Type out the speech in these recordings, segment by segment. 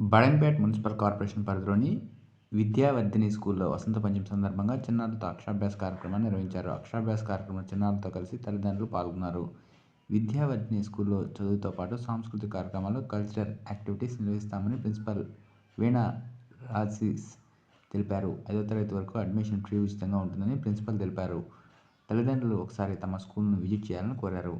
Badanpet municipal corporation పరిధిలోని విద్యావర్ధిని స్కూల్లో వసంత పంచమి సందర్భంగా చిన్నారులతో అక్షరాభ్యాస కార్యక్రమాన్ని నిర్వహించారు. అక్షరాభ్యాస కార్యక్రమంలో చిన్నారులతో కలిసి తల్లిదండ్రులు పాల్గొన్నారు. విద్యావర్ధిని స్కూల్లో చదువుతో పాటు సాంస్కృతిక కార్యక్రమాలు, కల్చరల్ యాక్టివిటీస్ నిర్వహిస్తామని ప్రిన్సిపల్ వీణా రాజీస్ తెలిపారు. 5వ తరగతి వరకు అడ్మిషన్ ఫీ ఉచితంగా ఉంటుందని ప్రిన్సిపల్ తెలిపారు. తల్లిదండ్రులు ఒకసారి తమ స్కూల్ను విజిట్ చేయాలని కోరారు.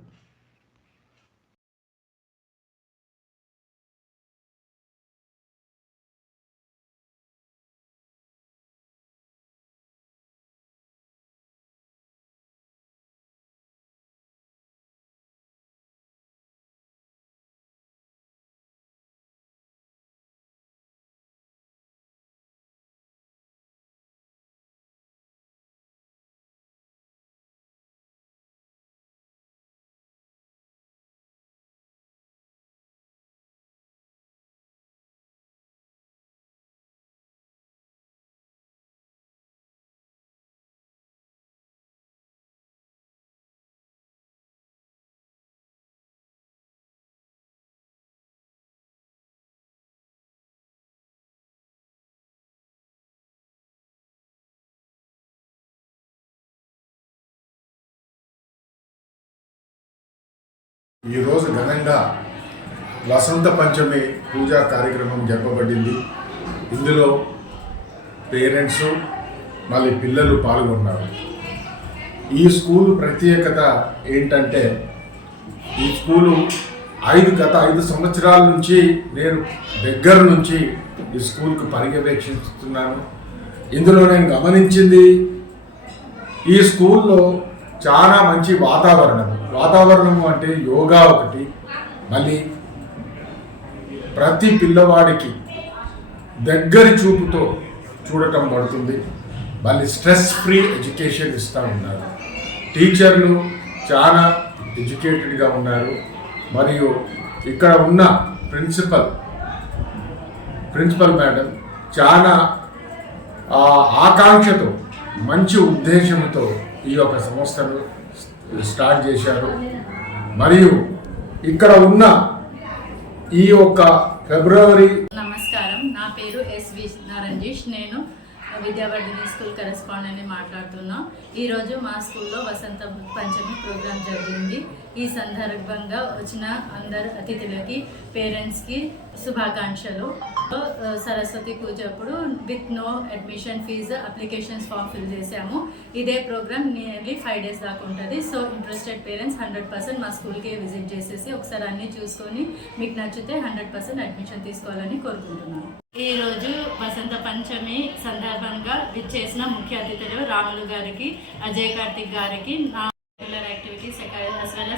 ఈరోజు ఘనంగా వసంత పంచమి పూజా కార్యక్రమం జరపబడింది. ఇందులో పేరెంట్స్ మళ్ళీ పిల్లలు పాల్గొన్నారు. ఈ స్కూలు ప్రత్యేకత ఏంటంటే, ఈ స్కూలు గత 5 సంవత్సరాల నుంచి నేను దగ్గర నుంచి ఈ స్కూల్కు పర్యవేక్షిస్తున్నాను. ఇందులో నేను గమనించింది, ఈ స్కూల్లో చాలా మంచి వాతావరణము అంటే యోగా ఒకటి, మళ్ళీ ప్రతి పిల్లవాడికి దగ్గరి చూపుతో చూడటం పడుతుంది. మళ్ళీ స్ట్రెస్ ఫ్రీ ఎడ్యుకేషన్ ఇస్తూ ఉన్నారు. టీచర్లు చాలా ఎడ్యుకేటెడ్గా ఉన్నారు. మరియు ఇక్కడ ఉన్న ప్రిన్సిపల్ మేడం చాలా ఆకాంక్షతో, మంచి ఉద్దేశంతో ఈ యొక్క సంస్థను స్టార్ట్ చేశారు. మరియు ఇక్కడ ఉన్న ఈ యొక్క ఫిబ్రవరి. నమస్కారం, నా పేరు ఎస్వి నారంజీష్. నేను విద్యావర్ధిని స్కూల్ కరెస్పాండెంట్ని మాట్లాడుతున్నా. ఈరోజు మా స్కూల్లో వసంత పంచమి ప్రోగ్రాం జరిగింది. ఈ సందర్భంగా వచ్చిన అందరు అతిథులకి, పేరెంట్స్కి శుభాకాంక్షలు. సరస్వతి పూజ అప్పుడు with no admission fee applications form fill చేశాము. ఇదే ప్రోగ్రామ్ నియర్లీ 5 days దాకా ఉంటుంది. సో ఇంట్రెస్టెడ్ పేరెంట్స్ 100% మా స్కూల్కి విజిట్ చేసేసి ఒకసారి అన్నీ చూసుకొని మీకు నచ్చితే 100% అడ్మిషన్ తీసుకోవాలని కోరుకుంటున్నాను. ఈరోజు వసంత పంచమి సందర్భంగా విచ్చేసిన ముఖ్య అతిథులు రాములు గారికి, అజయ్ కార్తిక్ గారికి. నా రెగ్యులర్ యాక్టివిటీస్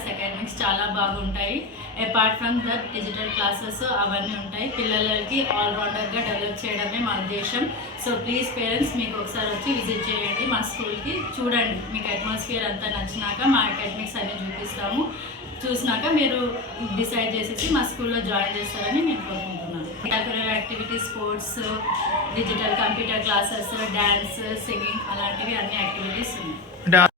అకాడమిక్స్ చాలా బాగుంటాయి. Apart from the digital classes అవన్నీ ఉంటాయి. పిల్లలకి ఆల్రౌండర్గా డెవలప్ చేయడమే మా ఉద్దేశం. సో ప్లీజ్ పేరెంట్స్, మీకు ఒకసారి వచ్చి విజిట్ చేయండి, మా స్కూల్కి చూడండి. మీకు అట్మాస్ఫియర్ అంతా నచ్చినాక మా అకాడమిక్స్ అన్ని చూపిస్తాము. చూసినాక మీరు డిసైడ్ చేసేసి మా స్కూల్లో జాయిన్ చేస్తారని నేను కోరుకుంటున్నాను. Cultural activities, sports, digital computer classes, dance, singing అలాంటివి అన్ని యాక్టివిటీస్ ఉన్నాయి.